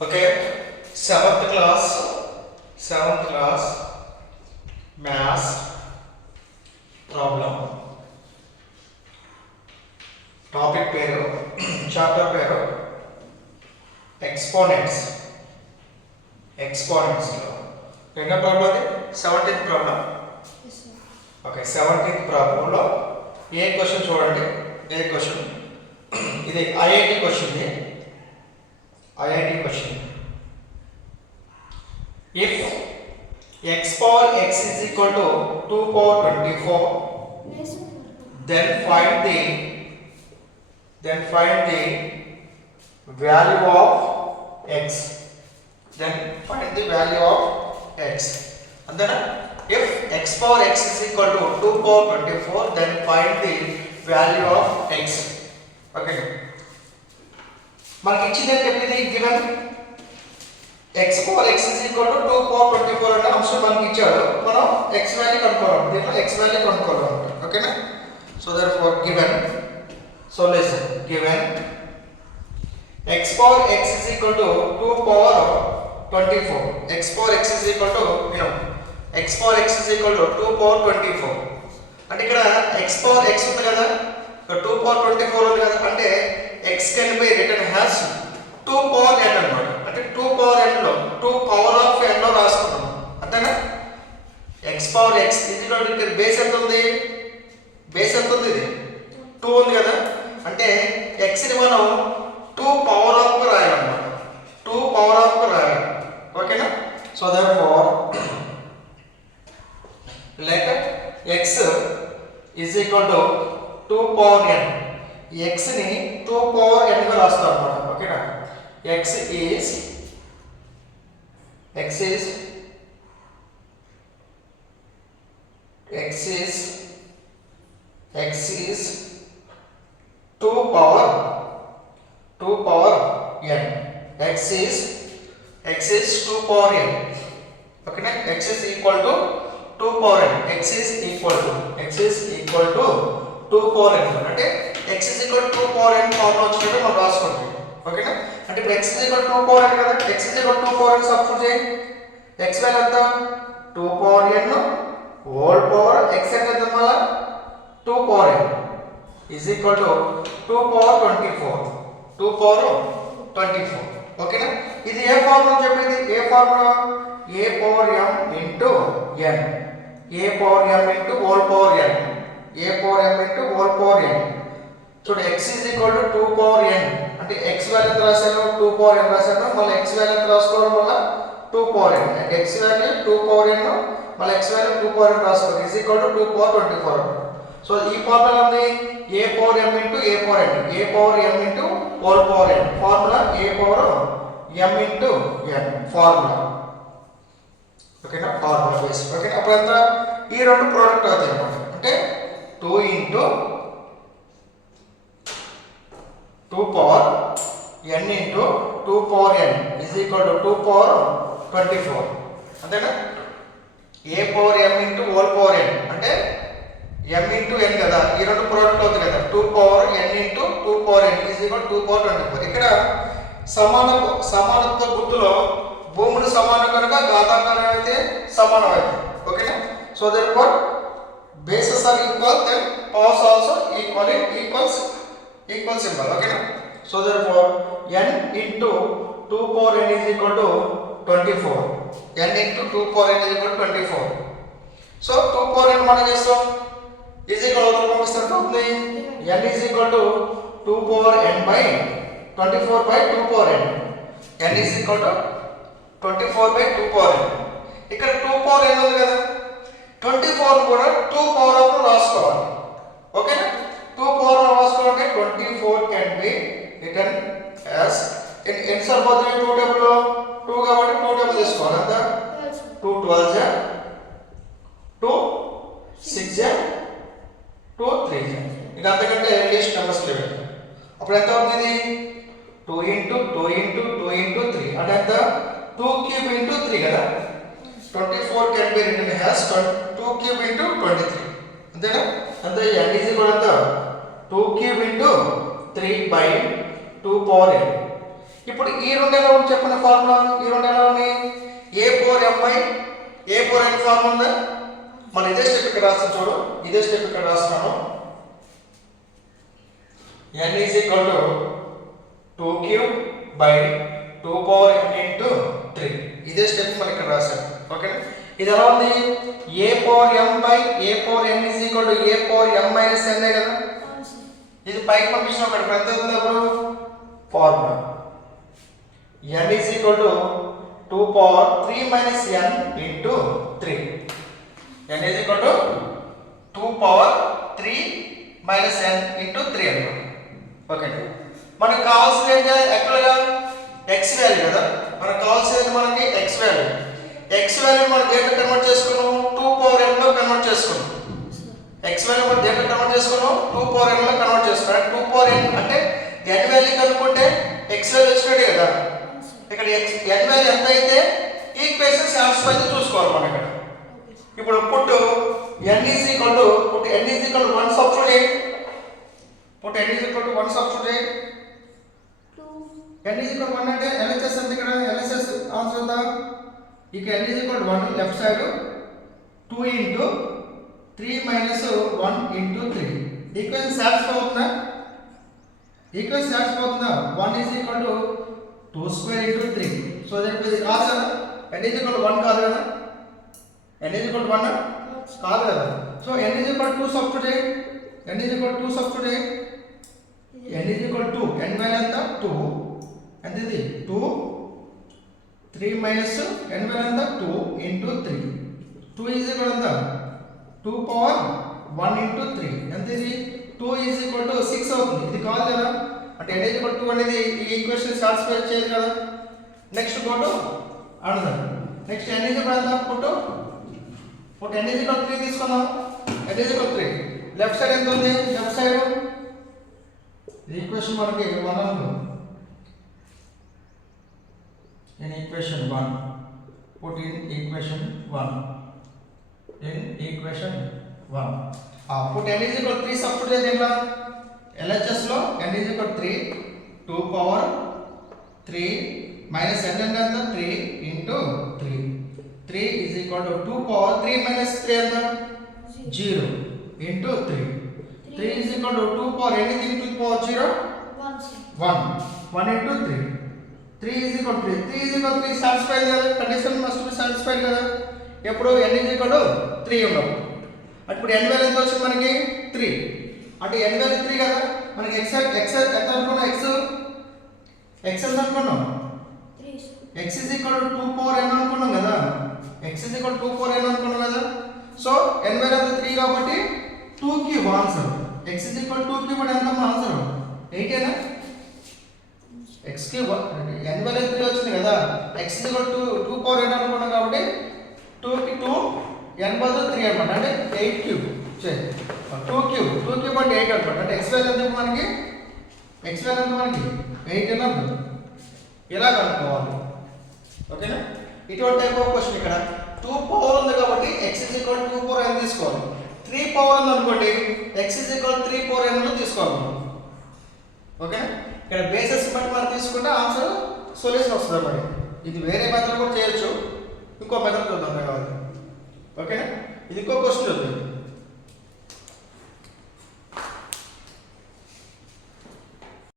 Okay, seventh class maths problem. Topic పేరు chapter పేరు exponents. లో ఎన్నో ప్రాబ్లం అది 17th ప్రాబ్లం. ఓకే 17th ప్రాబ్లంలో ఏ క్వశ్చన్ చూడండి. ఏ క్వశ్చన్ ఇది IIT question. If x power x is equal to 2 power 24, then find the value of x. And then if x power x is equal to 2 power 24, then find the value of x. Okay. మనకి ఇచ్చింది ఏంటి? Given x power x is equal to 2 power 24 అనే అంశం మనకి ఇచ్చాడు. మనం x value కనుక్కోవాలి. దీంట్లో x వాల్యూ కనుక్కోవాలి. ఓకేనా? So therefore given solution given x power x is equal to 2 power 24. x power x is equal to x power x is equal to 2 power 24. అంటే ఇక్కడ x power x ఉంది కదా, 2 power 24 ఉంది కదా, అంటే x can be written as 2 power n అన్నమాట. అంటే 2 power n లో 2 power of n లో రాసుకున్నాం. అంతేనా? x power x ఇది ఇక్కడ బేస్ ఎంత ఉంది? ఇది 2 ఉంది కదా, అంటే x ని మనం 2 పవర్ ఆఫ్ గా రాయాలన్నమాట. 2 పవర్ ఆఫ్ గా రాయాలి. ఓకేనా? So therefore let x is equal to 2 power n. x ని 2 power n గా రాస్తాం అన్నమాట. ఓకేనా? x is 2 power n. x is 2 power n. ఓకేనా? x is equal to 2 power n. x is equal to 2 power n. అంటే x is equal to 2 power n formula వచ్చినట్టు మనం రాసుకుంటాం. ఓకేనా? అంటే ఇప్పుడు x is equal to 2 power n కదా, x is equal to 2 power n substitute చేయండి. x value ఎంత? 2 power n whole power x ఎంత మళ్ళా 2 power n is equal to 2 power 24. ఓకేనా? ఇది ఏ ఫార్ములా చెప్పింది? ఏ formula? a power m into n. a power m into whole power n. చూడు x is equal to 2 power n. అంటే x value ఎంత రాశాను? 2 power n రాశాను. మళ్ళీ x వాల్యూ ఎంత రాసుకోవడం వల్ల 2 power n. అంటే x వాల్యూ 2 power n మళ్ళీ x వాల్యూ 2 power n రాసుకోవాలి. is equal to 2 power 24. So ఈ ఫార్ములా ఉంది a power m into a power n. a power m into whole power n. Formula a power m into n formula. ఓకేనా? Formula base. ఓకేనా? అప్పుడు ఎంత ఈ రెండు product అవుతాయి అన్నమాట. అంటే 2 into 2 power n into 2 power n is equal to 2 power 24. అంతేనా? a power m into whole power n అంటే m into n కదా, ఈ రెండు ప్రోడక్ట్ అవుతాయి కదా. 2 power n into 2 power n is equal to 2 power 24. ఇక్కడ సమానత్వ గుర్తులో భూములు సమానం కనుక ఘాతాంకాలు అయితే సమానం అవుతాయి. ఓకేనా? So therefore bases are equal, then powers also equal symbol. ఓకేనా? So therefore n into 2 power n is equal to 24. n into 2 power n is equal to 24. So 2 power n మనం చేస్తాం is equal to పంపిస్తాం అవుతుంది. n is equal to 2 power n by 24 by 2 power n. n is equal to 24 by 2 power n. ఇక్కడ 2 power n ఉంది కదా, 24 కూడా 2 power of రాసుకోవాలి. ఓకేనా? 2 power of రాసుకోవాలంటే 24 can be written as n సరిపోతుంది 2 table లో 2 కాబట్టి 2 టేబుల్ తీసుకోవాలి. అంత 2 12 2 6 2 3 ఇది అంతకంటే లీస్ట్ నెంబర్స్ లేవు. అప్పుడు ఎంత అవుతుంది? 2 into 2 into 2 into 3 అంటే ఎంత? 2 cube into 3 కదా. 24 can be written as 2 cube into 23. అంతేనా? అంతే. n is equal to 2 cube into 3 by 2 power n. ఇప్పుడు ఈ రెండు ఎలా ఉంది చెప్పిన ఫార్ములా, ఈ రెండు ఎలా ఉన్నాయి? A power m by a power n formula ఉందా? మనం ఇదే స్టెప్ ఇక్కడ రాస్తాం చూడు, ఇదే స్టెప్ ఇక్కడ రాస్తున్నాను. n is equal to 2 cube by 2 power n into 3. ఇదే స్టెప్ మనం ఇక్కడ రాసాం. ఓకే, ఇది ఎలా ఉంది? A power m by a power n is equal to a power m minus n కదా. ఇది పైకి పంపించిన ఒకటి ఎంత అవుతుంది అప్పుడు formula n is equal to 2 power 3 minus n into 3. n is equal to 2 power 3 minus n into 3 అన్నమాట. Okay, మనకు కావాల్సింది ఏంటి? యాక్చువల్గా x వాల్యూ కదా, మనకు కావాల్సింది మనకి x వాల్యూ. x వాల్యూ మనం దేంట్లో కన్వర్ట్ చేసుకున్నాం? 2 పవర్ n లో కన్వర్ట్ చేసుకున్నాం. x వాల్యూ మనం దేంట్లో కన్వర్ట్ చేసుకున్నాం? 2 పవర్ n లో కన్వర్ట్ చేసుకున్నాం. 2 పవర్ n అంటే n వాల్యూ కనుక్కుంటే x వాల్యూ వచ్చినట్టే కదా. ఇక్కడ n వాల్యూ ఎంత అయితే ఈక్వేషన్ సాటిస్ఫై అయితే చూసుకోవాలి మనం ఇక్కడ. ఇప్పుడు put n is equal to put n is equal to 1 substitute. put n is equal to 1 substitute. n is equal to 1 అంటే LHS ఎంత ఇక్కడ? LHS ఆన్సర్ ఎంత? ఇక n is equal to 1 left side 2 into 3 minus 1 into 3. Equation satisfy అవుతుందా? Equation satisfy అవుతుందా? 1 is equal to 2 square into 3. So ఇది కాదు కదా, n is equal to 1 కాదు కదా, n is equal to 1 కాదు కదా. So n is equal to 2 substitute. n is equal to 2 substitute. n is equal to n value ఎంత? 2. ఎంత ఇది? 2 3 minus n వాల్యూ ఎంత? 2 into 3. 2 is equal ఎంత? 2 power 1 into 3. ఎంత ఇది? 2 is equal to 6 అవుతుంది. ఇది కాదు కదా, అంటే n is equal to 2 అనేది ఈ ఈక్వేషన్ సాటిస్ఫై చేయదు కదా. Next goat another. Next n is equal ఎంత? Put n is equal to 3 తీసుకున్నాం. n is equal to 3. Left side ఎంత ఉంది? లెఫ్ట్ సైడ్ ఈక్వేషన్ మనకి 1 ఉంది. in equation 1 put in equation 1 in equation 1 put n is equal to 3 substitute చేయండి. LHS లో n is equal to 3 2 power 3 minus n ఎంత? 3 into 3. 3 is equal to 2 power 3 minus 3 ఎంత? 0 into 3. 3 is equal to 2 power anything to the power 0 1 into 3. 3 is equal to 3. 3 is equal to 3 satisfied కదా, condition must be satisfied కదా. ఎప్పుడు n is equal to 3 ఉన్నప్పుడు. అప్పుడు n value ఎంత వచ్చింది మనకి? 3. అంటే n వాల్యూ 3 కదా, మనకి x ఎంత అనుకున్నాం? x ఎంత అనుకున్నాం? x is equal to 2 power n అనుకున్నాం కదా. x is equal to 2 power n అనుకున్నాం కదా. సో n వాల్యూ ఎంత? 3 కాబట్టి 2 cube answer. x is equal to 2 cube అంటే ఎంత ఆన్సర్? 8 ఏనా? x క్యూబ్ n వాల్యూ 3 వచ్చింది కదా, x is equal to 2 power n అనుకున్నాం కాబట్టి 2 కి 2 n బదులు 3 అన్నమాట, అంటే 8 క్యూబ్. 2 క్యూబ్ అంటే 8 అన్నమాట. అంటే x వాల్యూ ఎంత మనకి? x వాల్యూ ఎంత మనకి? 8 అని అర్థం. ఇలా కనుక్కోవాలి. ఓకేనా? ఇటువంటి టైప్ ఆఫ్ క్వశ్చన్ ఇక్కడ 2 పవర్ ఉంది కాబట్టి x is equal to 2 power n తీసుకోవాలి. 3 పవర్ ఉంది అనుకోండి, x is equal to 3 power n తీసుకోవాలి. ఓకేనా? ఇక్కడ బేసిస్ బట్టి మనం తీసుకుంటే ఆన్సర్ సొల్యూషన్ వస్తుంది మరి. ఇది వేరే మెథడ్ కూడా చేయొచ్చు, ఇంకో మెథడ్ చూద్దాం కావాలి. ఓకేనా? ఇది ఇంకో క్వశ్చన్ చూద్దాం.